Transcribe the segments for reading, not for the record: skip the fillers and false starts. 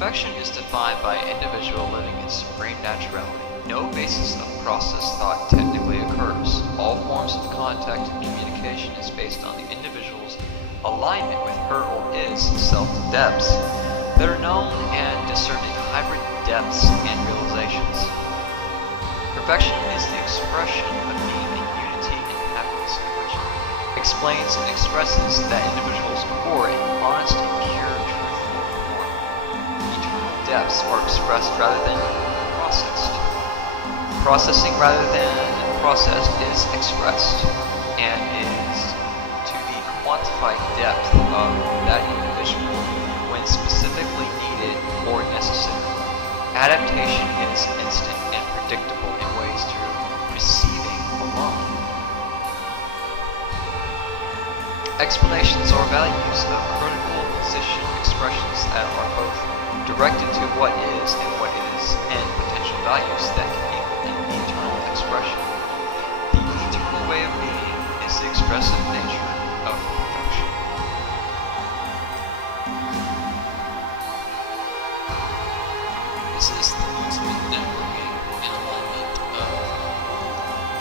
Perfection is defined by an individual living in supreme naturality. No basis of process thought technically occurs. All forms of contact and communication is based on the individual's alignment with her or his self-depths that are known and discerned in hybrid depths and realizations. Perfection is the expression of being in unity and happiness, which explains and expresses that individual's core and honest and pure truthful form. Eternal depths are expressed rather than processed. Processing rather than processed is expressed and is to the quantified depth of that individual when specifically needed or necessary. Adaptation is instant and predictable in ways through receiving alone. Explanations are values of critical position expressions that are both directed to what is and potential values that can equal an eternal expression. The eternal way of being is the expressive nature of perfection. This is the ultimate networking and alignment of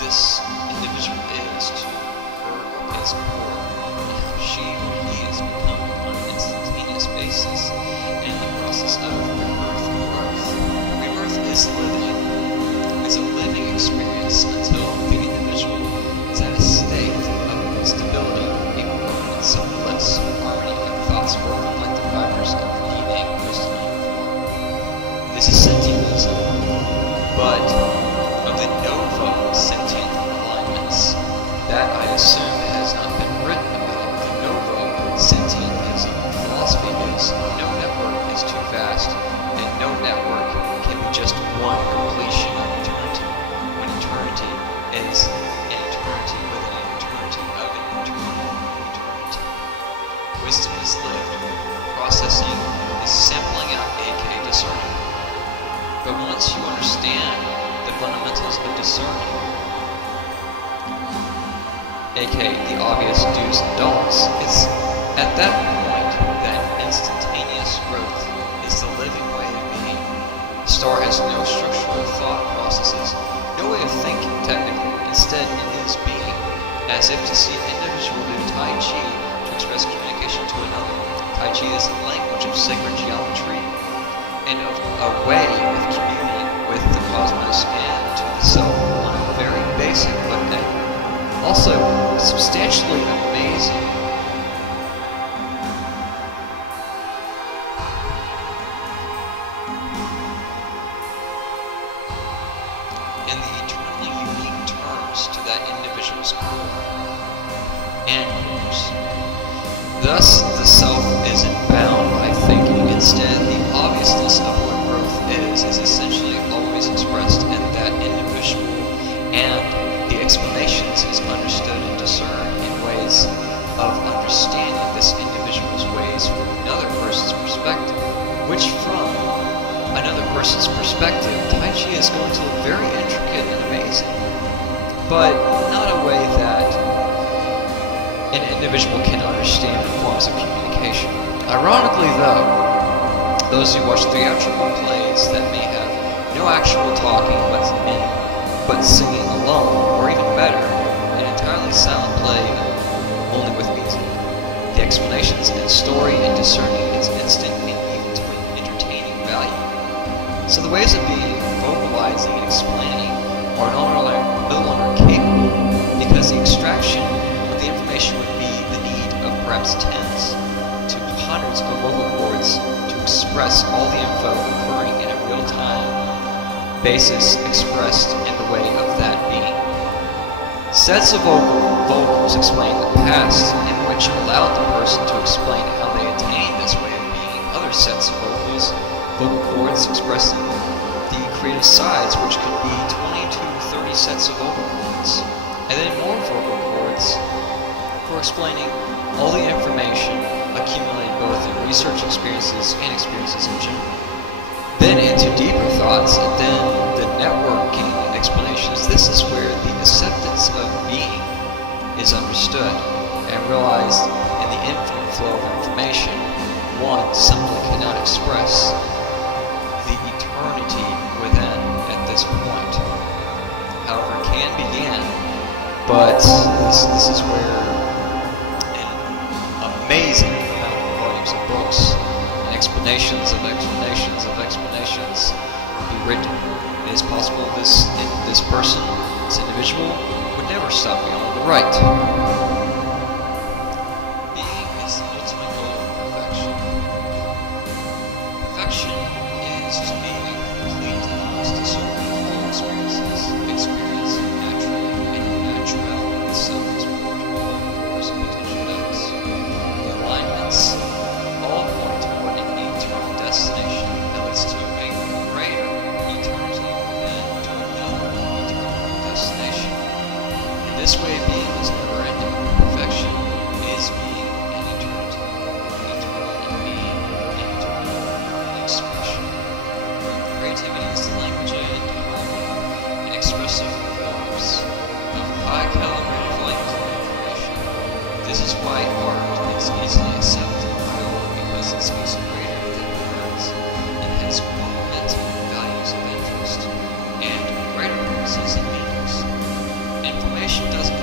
this individual is to her or his core, and how she or he is become on an instantaneous basis in the process of rebirth and growth. Rebirth is a living experience until the individual is at a state of stability, equilibrium, and bliss, harmony, and thoughts woven like the fibers of healing crystalline form. This is sentientism, but of the novo sentient alignments that I assume has not been written about. The novo sentientism philosophy is no network is too vast, and no network can be just one completion of eternity, when eternity is an eternity within an eternity of an eternal eternity. Wisdom is lived, processing is sampling out, aka discerning. But once you understand the fundamentals of discerning, aka the obvious do's and don'ts, it's at that point that instantaneous growth is the living way of being. The star has no structural thought processes, no way of thinking technically. Instead, it is being, as if to see an individual do Tai Chi to express communication to another. Tai Chi is a language of sacred geometry and of a way of communing with the cosmos and to the self on a very basic but also substantially amazing. In the eternally unique terms to that individual's core and yours. Thus, the self isn't bound by thinking. Instead, the obviousness of what growth is essentially always expressed in that individual, and the explanations is understood and discerned in ways of understanding this individual's ways from another person's perspective, which from another person's perspective, Tai Chi is going to look very intricate and amazing, but not a way that an individual can understand in forms of communication. Ironically though, those who watch theatrical plays that may have no actual talking but singing alone, or even better, an entirely silent play only with music. The explanations and story and discerning is instant and even to an entertaining value. So the ways of being, vocalizing, and explaining are no longer capable, because the extraction of the information would be the need of perhaps tens to hundreds of vocal cords to express all the info occurring in a real-time basis expressed in the way of that being. Sets of vocals explain the past, in which allowed the person to explain how they attained this way of being. Other sets of vocal cords expressing the creative sides, which could be 20 to 30 sets of vocal cords. And then more vocal cords for explaining all the information accumulated both in research experiences and experiences in general. Then into deeper thoughts, and then the networking explanations. This is where the acceptance of being is understood and realized in the infinite flow of information one simply cannot express. But this is where an amazing amount of volumes of books and explanations of explanations of explanations will be written. It is possible this person, this individual, would never stop beyond the right. Being is the ultimate goal of perfection. Perfection is to be a complete and discerning of all experiences. Experience naturally, and naturality itself is part of all forms of potential acts. The alignments all point toward an eternal destination that leads to a greater eternity and to another eternal destination. In this way, being is never ending. Perfection is being and eternity, eternal in being and eternal in expression. Creativity is the language and developing in expressive forms of high calibrated volumes of information. This is why art is easily accepted by all, because it speaks greater than words and has more mental values of interest and greater purposes and meanings. Information doesn't